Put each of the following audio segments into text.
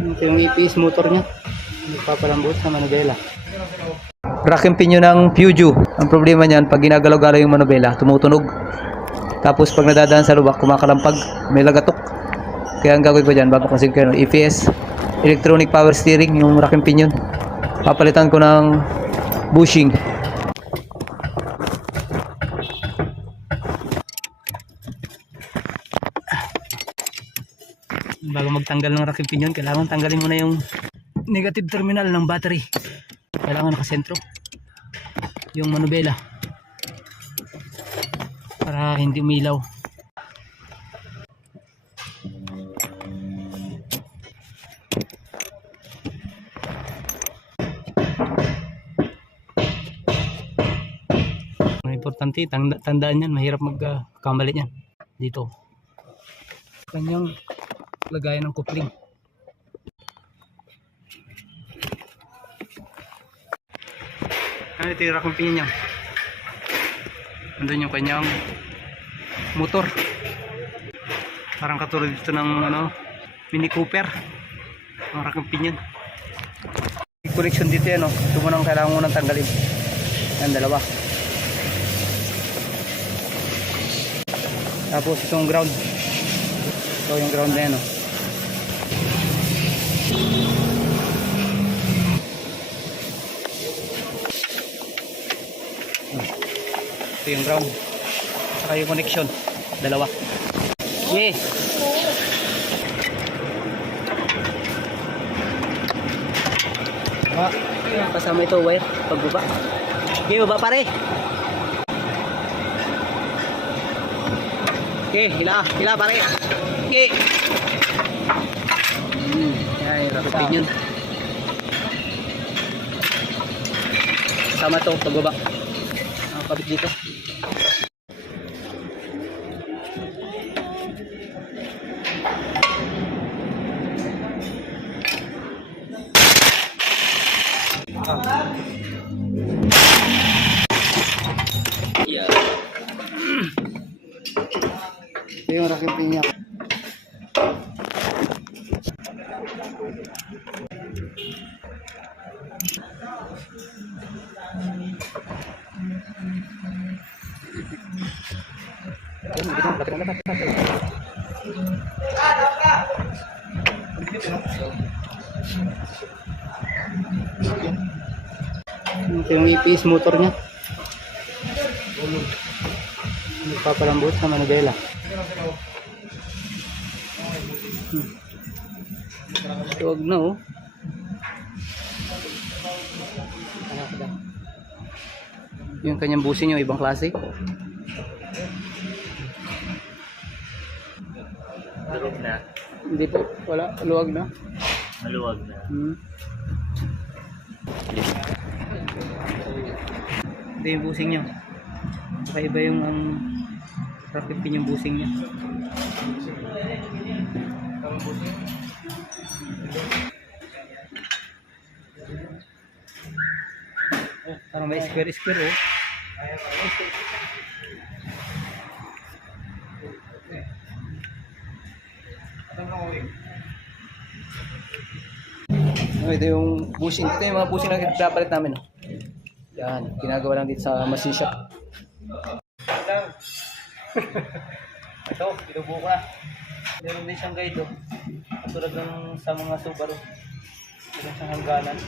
Ito yung EPS motor niya. Nagpapalambot sa manubela. Rack and pinion ng Peugeot. Ang problema niyan, pag ginagalaw-galaw yung manubela, tumutunog. Tapos pag nadadaan sa lubak, kumakalampag, may lagatok. Kaya ang gagawin ko dyan, bago kasi ko EPS, electronic power steering, yung rack and pinion. Papalitan ko ng bushing. Bago magtanggal ng rack and pinion, kailangan tanggalin muna yung negative terminal ng battery. Kailangan nakasentro yung manubela para hindi umilaw. Ang importante, tandaan yan, mahirap magkamali yan dito. Kanyang lagayan ng coupling. Ano ito yung rack and pinion niya? Nandun yung kanyang motor. Parang katulad dito ng Mini Cooper. Ang rack and pinion. Yung connection dito yan, ito mo nang kailangan mo nang tanggalin. Yan, dalawa. Tapos itong ground. Ito yung ground na yan, ito yung ground. Saka yung connection. Dalawa. Yeah. Kasama ito wire. Pagbaba. Okay, baba pare. Okay, hila pare. Okay. Yan, rapid yun. Kasama ito, pagbaba. Kabit dito. Yeah. Ito yung rack and pinion niya. Ito yung EPS motor niya. Nagpapalambot sa manubela. Tuwag na yung kanyang busin yung ibang klase. Luwag na. Hindi po, wala, luwag na. Maluwag na. Ito yung busing niya. Kakaiba yung rack and pinion yung busing niya. Parang may square ito yung bushing. Ito yung mga bushing na pinapalit namin. Yan, ginagawa lang dito sa machine shop. Ito, binubuo ko na. Meron din siyang guide. Katulad ng sa mga Subaru. Meron siyang hangganan.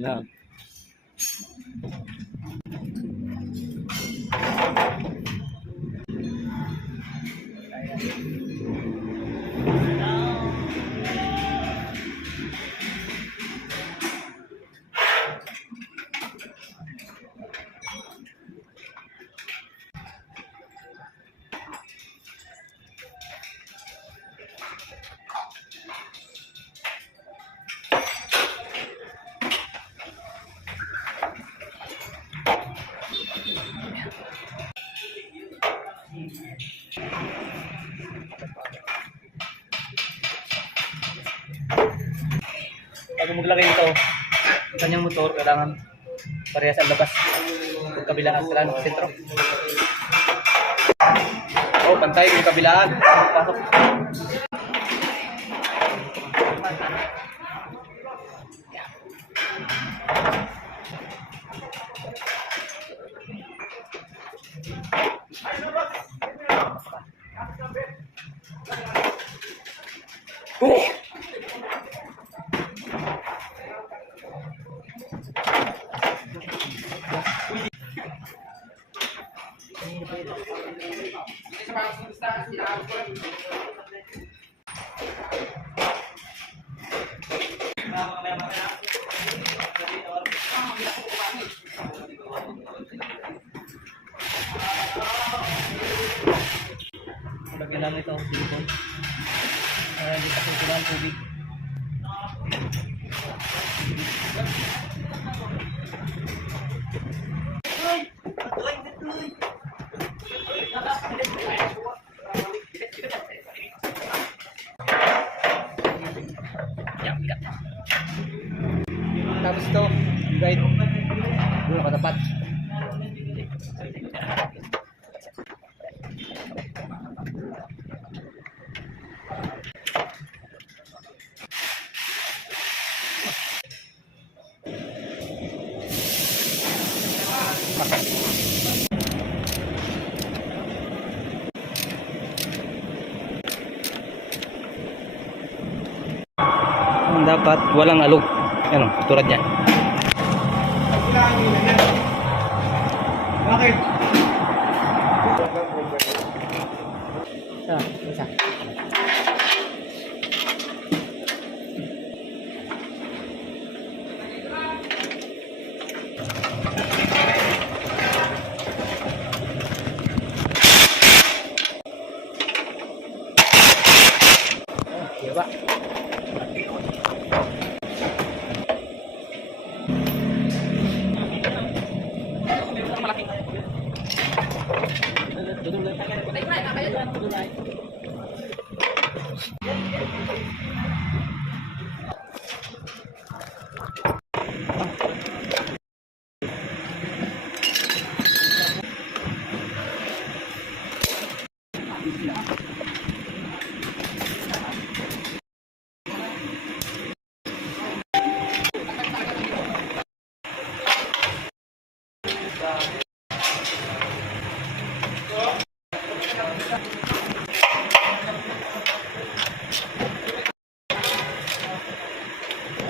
Na. Bago maglagay ito, yung kanyang motor, kailangan parehas ang labas. Kabilaan sila ng sentro. Oh, pantay yung kabilaan. Pasok. Lagyan namin ito ang silikon. Hindi kasi ito ang tubig. Tapos ito, yung guide. Doon nakatapat. Dapat walang alog. Yan o, tulad yan. Bakit? Isa. Diba?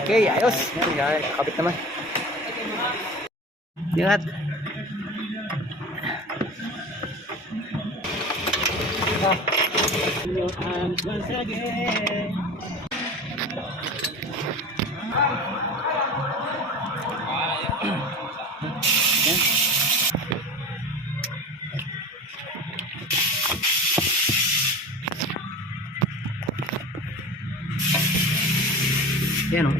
Okay, ayos. Yan, kakabit naman. Ingat. Your arms once again. Yan o.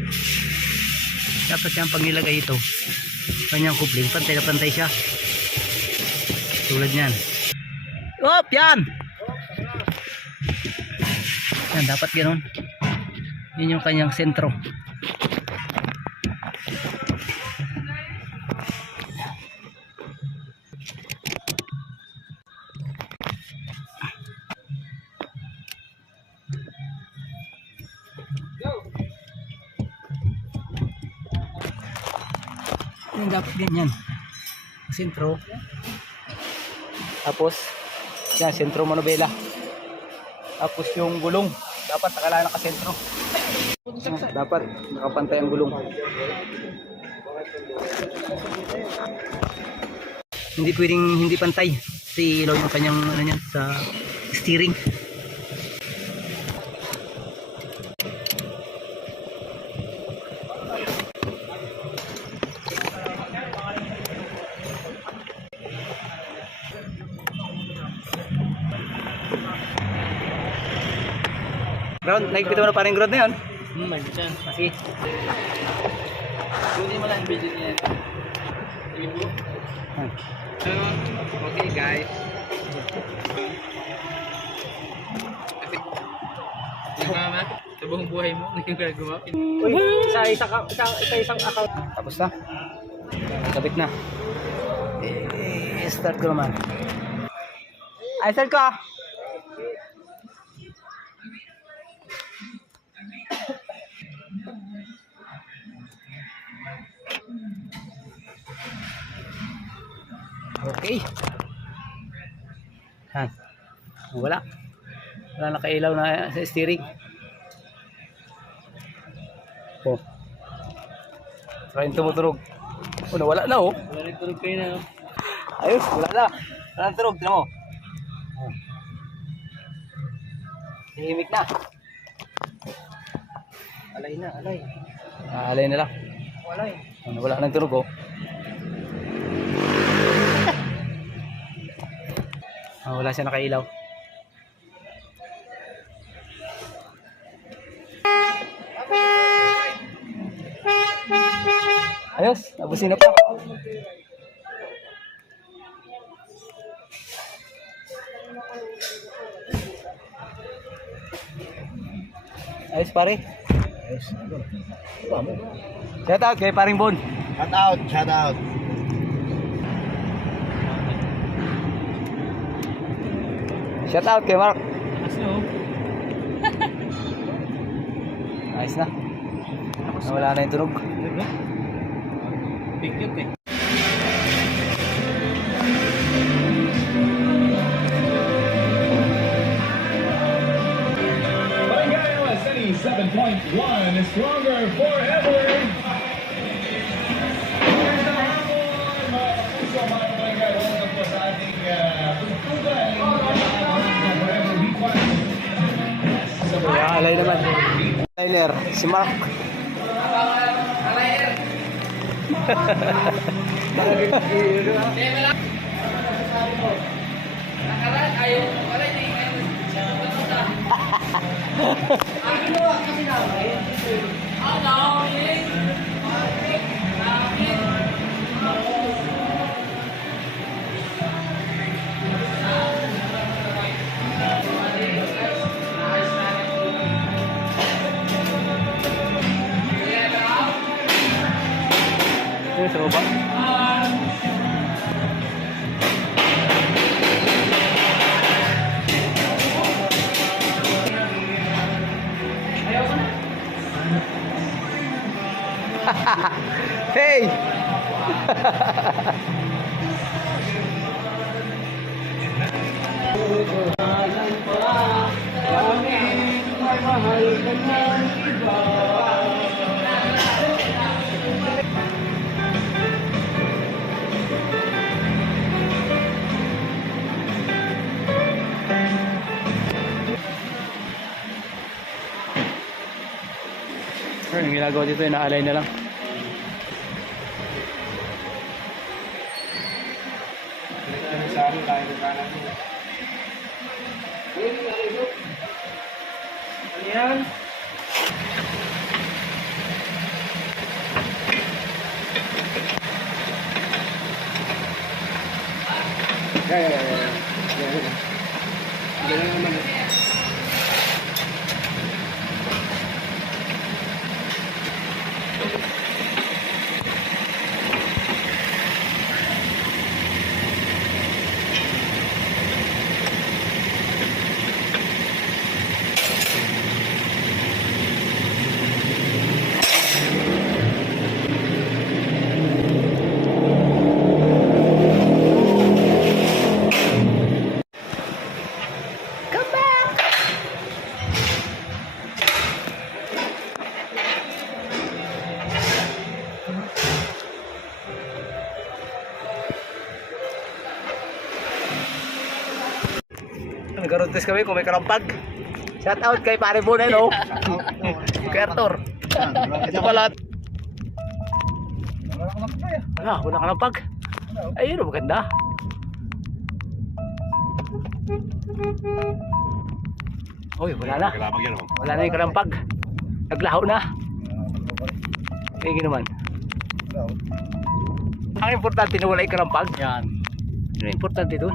Dapat siyang pag nilagay ito, kanyang kupling, pantay na pantay siya. Tulad yan. Op! Yan! Yan, dapat ganoon. Yun yung kanyang sentro. Yan, dapat ganyan. Sentro. Tapos, yan, sentro manobela. Tapos yung gulong, dapat nakala nakasentro. Dapat nakapantay ang gulong. Hindi pwedeng hindi pantay. Kasi ilaw yung kanyang ano yan, sa steering. Ground, nakikita mo na parang ground na yun? Dyan. Kasi Hindi mo lang video niya. Okay guys. Mama, buong buhay mo ngayon ka gumamit. Uy, isang account. Tapos na. Kabit na. Start ko naman. Ay, start ko. Okay. Han. Wala. Wala nakailaw na sa steering. Oh. Try tumutunog. Oh, nawala na oh. Wala rin tulog kayo na. No? Ayos, wala na. Wala na tunog, tignan mo. Oh. Hihimik na. Alay na, alay. Alay na lang. Alay. Wala nang tunog oh. Wala siya nakailaw. Ayos, nabusin na pa. Ayos pare. Ayos. Shout out kay paring Bon. Shout out, shout out. Shout out kay Mark. Kasi oh. Ayos na. Wala na yung tunog. Bigyan eh. Barangay City 7.1 stronger forever. Alay naman. Tyler, si Mark. Ini seru banget. Hey. Yung ginagawa dito, inaalay na lang. Ayan. Nag-road test kami kung may karampag. Shout out kay pare Bon, no? Kay Arthur. Ito pala. Wala karampag. Ayun, maganda. Uy, wala na. Wala na yung karampag. Naglaho na. Kaya naman. Ang importante na wala yung karampag. Yan. Ano yung importante dun?